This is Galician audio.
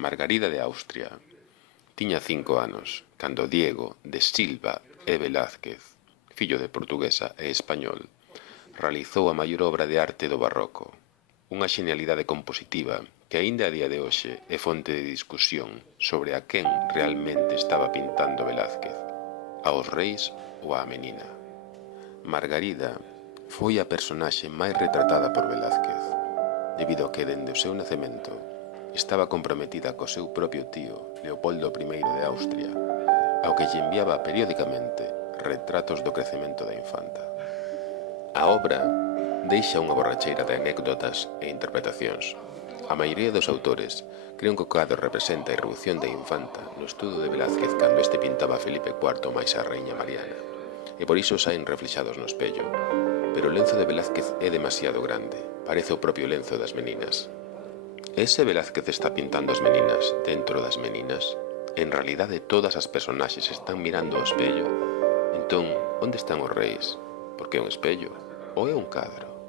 Margarida de Austria. Tiña 5 anos, cando Diego de Silva e Velázquez, fillo de portuguesa e español, realizou a maior obra de arte do barroco, unha xenialidade compositiva que aínda a día de hoxe é fonte de discusión sobre a quen realmente estaba pintando Velázquez, aos reis ou á menina. Margarida foi a personaxe máis retratada por Velázquez, debido a que dende o seu nacemento estaba comprometida co seu propio tío, Leopoldo I de Austria, ao que lle enviaba periódicamente retratos do crecemento da infanta. A obra deixa unha borracheira de anécdotas e interpretacións. A maioría dos autores creen que o cadro representa a irrupción da infanta no estudo de Velázquez cando este pintaba a Felipe IV máis a Raíña Mariana, e por iso saen reflexados no espello. Pero o lenzo de Velázquez é demasiado grande, parece o propio lenzo das meninas. Ese Velázquez está pintando as meninas dentro das meninas? En realidade todas as personaxes están mirando ao espello. Entón, onde están os reis? Porque é un espello ou é un cadro?